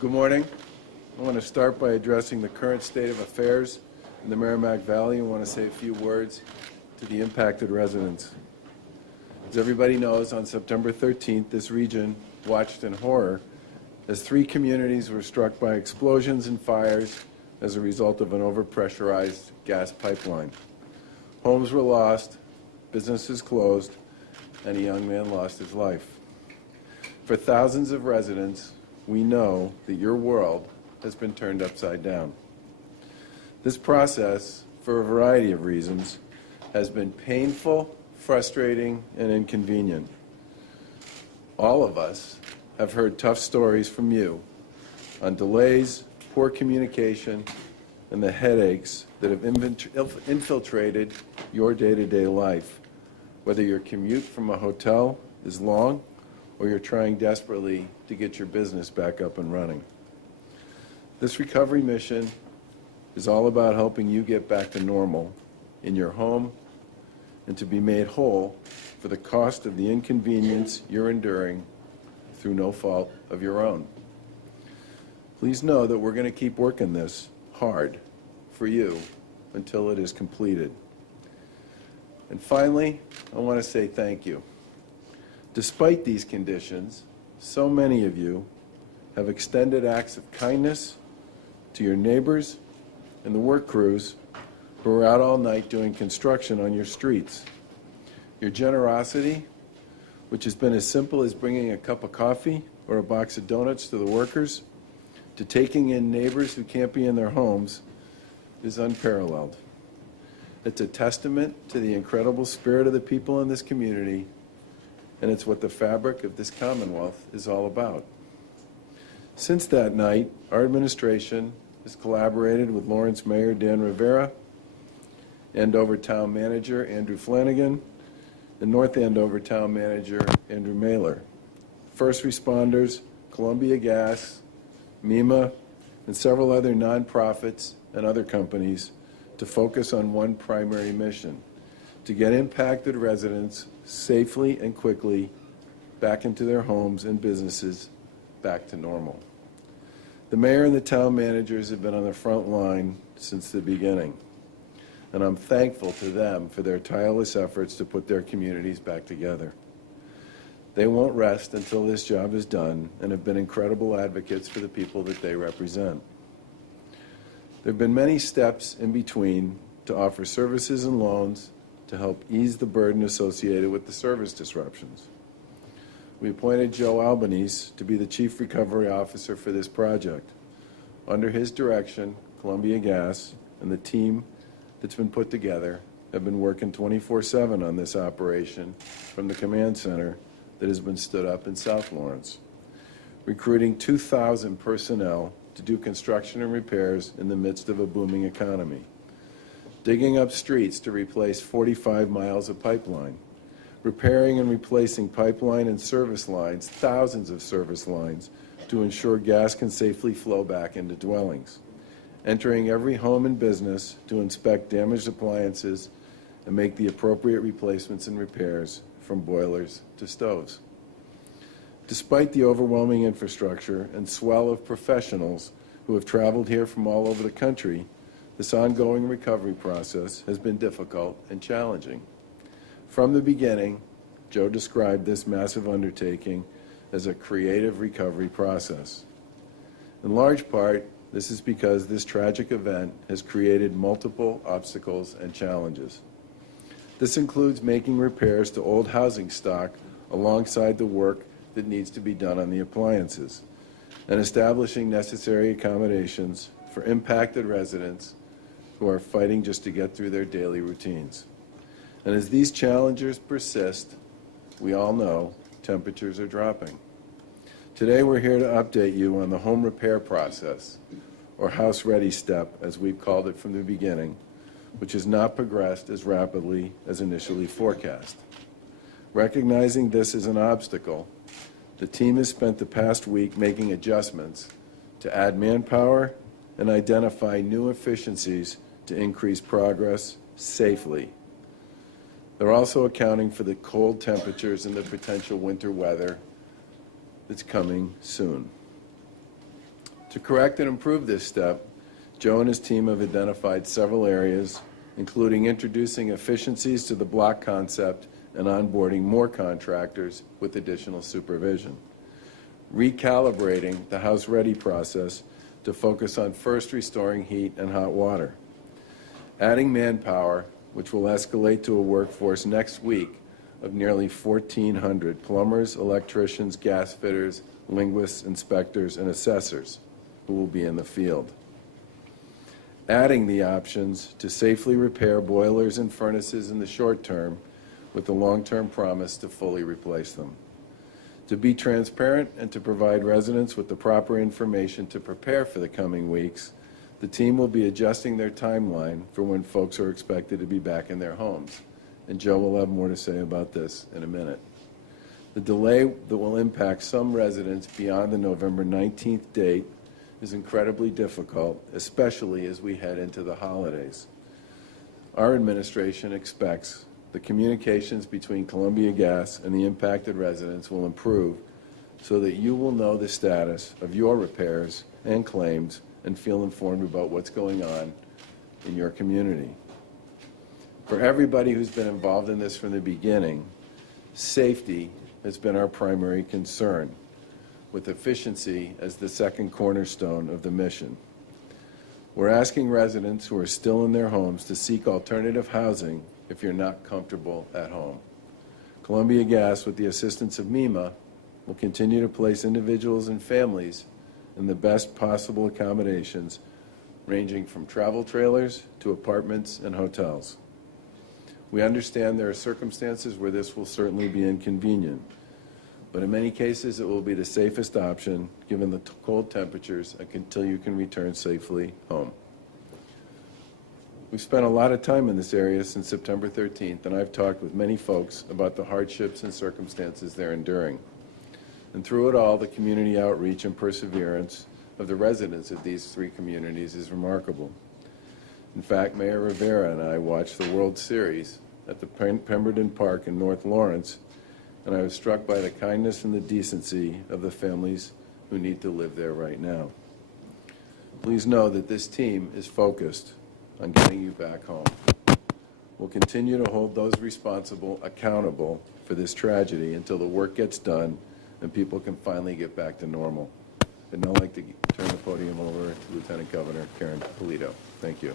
Good morning. I want to start by addressing the current state of affairs in the Merrimack Valley and want to say a few words to the impacted residents. As everybody knows, on September 13th, this region watched in horror as 3 communities were struck by explosions and fires as a result of an overpressurized gas pipeline. Homes were lost, businesses closed, and a young man lost his life. For thousands of residents, we know that your world has been turned upside down. This process, for a variety of reasons, has been painful, frustrating, and inconvenient. All of us have heard tough stories from you on delays, poor communication, and the headaches that have infiltrated your day-to-day life, whether your commute from a hotel is long or you're trying desperately to get your business back up and running. This recovery mission is all about helping you get back to normal in your home and to be made whole for the cost of the inconvenience you're enduring through no fault of your own. Please know that we're going to keep working this hard for you until it is completed. And finally, I want to say thank you. Despite these conditions, so many of you have extended acts of kindness to your neighbors and the work crews who are out all night doing construction on your streets. Your generosity, which has been as simple as bringing a cup of coffee or a box of donuts to the workers, to taking in neighbors who can't be in their homes, is unparalleled. It's a testament to the incredible spirit of the people in this community, and it's what the fabric of this Commonwealth is all about. Since that night, our administration has collaborated with Lawrence Mayor Dan Rivera, Andover Town Manager Andrew Flanagan, and North Andover Town Manager Andrew Mailer, first responders, Columbia Gas, MEMA, and several other nonprofits and other companies to focus on one primary mission: to get impacted residents safely and quickly back into their homes and businesses, back to normal. The mayor and the town managers have been on the front line since the beginning, and I'm thankful to them for their tireless efforts to put their communities back together. They won't rest until this job is done and have been incredible advocates for the people that they represent. There have been many steps in between to offer services and loans to help ease the burden associated with the service disruptions. We appointed Joe Albanese to be the Chief Recovery Officer for this project. Under his direction, Columbia Gas and the team that's been put together have been working 24/7 on this operation from the command center that has been stood up in South Lawrence, recruiting 2,000 personnel to do construction and repairs in the midst of a booming economy, digging up streets to replace 45 miles of pipeline, repairing and replacing pipeline and service lines, thousands of service lines, to ensure gas can safely flow back into dwellings, entering every home and business to inspect damaged appliances and make the appropriate replacements and repairs from boilers to stoves. Despite the overwhelming infrastructure and swell of professionals who have traveled here from all over the country, this ongoing recovery process has been difficult and challenging. From the beginning, Joe described this massive undertaking as a creative recovery process. In large part, this is because this tragic event has created multiple obstacles and challenges. This includes making repairs to old housing stock alongside the work that needs to be done on the appliances, and establishing necessary accommodations for impacted residents who are fighting just to get through their daily routines. And as these challenges persist, we all know temperatures are dropping. Today we're here to update you on the home repair process, or house ready step as we've called it from the beginning, which has not progressed as rapidly as initially forecast. Recognizing this as an obstacle, the team has spent the past week making adjustments to add manpower and identify new efficiencies to increase progress safely. They're also accounting for the cold temperatures and the potential winter weather that's coming soon. To correct and improve this step, Joe and his team have identified several areas, including introducing efficiencies to the block concept and onboarding more contractors with additional supervision, recalibrating the House Ready process to focus on first restoring heat and hot water, adding manpower, which will escalate to a workforce next week of nearly 1,400 plumbers, electricians, gas fitters, linguists, inspectors, and assessors who will be in the field. Adding the options to safely repair boilers and furnaces in the short term with the long-term promise to fully replace them. To be transparent and to provide residents with the proper information to prepare for the coming weeks, the team will be adjusting their timeline for when folks are expected to be back in their homes. And Joe will have more to say about this in a minute. The delay that will impact some residents beyond the November 19th date is incredibly difficult, especially as we head into the holidays. Our administration expects the communications between Columbia Gas and the impacted residents will improve so that you will know the status of your repairs and claims and feel informed about what's going on in your community. For everybody who's been involved in this from the beginning, safety has been our primary concern, with efficiency as the second cornerstone of the mission. We're asking residents who are still in their homes to seek alternative housing if you're not comfortable at home. Columbia Gas, with the assistance of MEMA, will continue to place individuals and families in the best possible accommodations, ranging from travel trailers to apartments and hotels. We understand there are circumstances where this will certainly be inconvenient, but in many cases it will be the safest option given the cold temperatures until you can return safely home. We've spent a lot of time in this area since September 13th, and I've talked with many folks about the hardships and circumstances they're enduring. And through it all, the community outreach and perseverance of the residents of these three communities is remarkable. In fact, Mayor Rivera and I watched the World Series at the Pemberton Park in North Lawrence, and I was struck by the kindness and the decency of the families who need to live there right now. Please know that this team is focused on getting you back home. We'll continue to hold those responsible accountable for this tragedy until the work gets done and people can finally get back to normal. I'd now like to turn the podium over to Lieutenant Governor Karen Polito. Thank you.